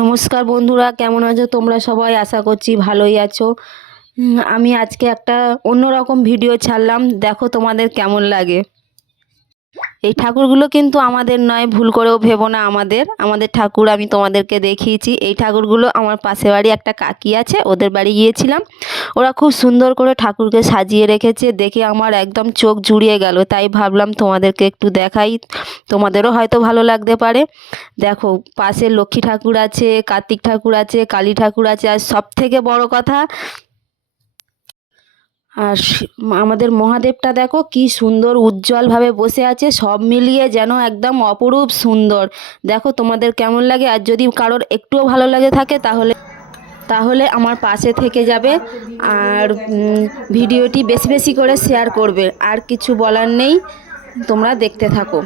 নমস্কার বন্ধুরা, কেমন আছো তোমরা সবাই? আশা করছি ভালোই আছো। আমি আজকে একটা অন্যরকম ভিডিও ছাড়লাম, দেখো তোমাদের কেমন লাগে। এই ঠাকুরগুলো কিন্তু আমাদের নয়, ভুল করেও ভেবো না আমাদের ঠাকুর। আমি তোমাদেরকে দেখিয়েছি এই ঠাকুরগুলো। আমার পাশে বাড়ি একটা কাকি আছে, ওদের বাড়ি গিয়েছিলাম। ওরা খুব সুন্দর করে ঠাকুরকে সাজিয়ে রেখেছে, দেখে আমার একদম চোখ জুড়িয়ে গেল। তাই ভাবলাম তোমাদেরকে একটু দেখাই, তোমাদেরও হয়তো ভালো লাগতে পারে। দেখো, পাশে লক্ষ্মী ঠাকুর আছে, কার্তিক ঠাকুর আছে, কালী ঠাকুর আছে, আর সব থেকে বড় কথা, আর আমাদের মহাদেবটা দেখো কি সুন্দর উজ্জ্বলভাবে বসে আছে। সব মিলিয়ে যেন একদম অপরূপ সুন্দর। দেখো তোমাদের কেমন লাগে। আর যদি কারোর একটুও ভালো লাগে থাকে তাহলে তাহলে আমার পাশে থেকে যাবে, আর ভিডিওটি বেশি বেশি করে শেয়ার করবে। আর কিছু বলার নেই, তোমরা দেখতে থাকো।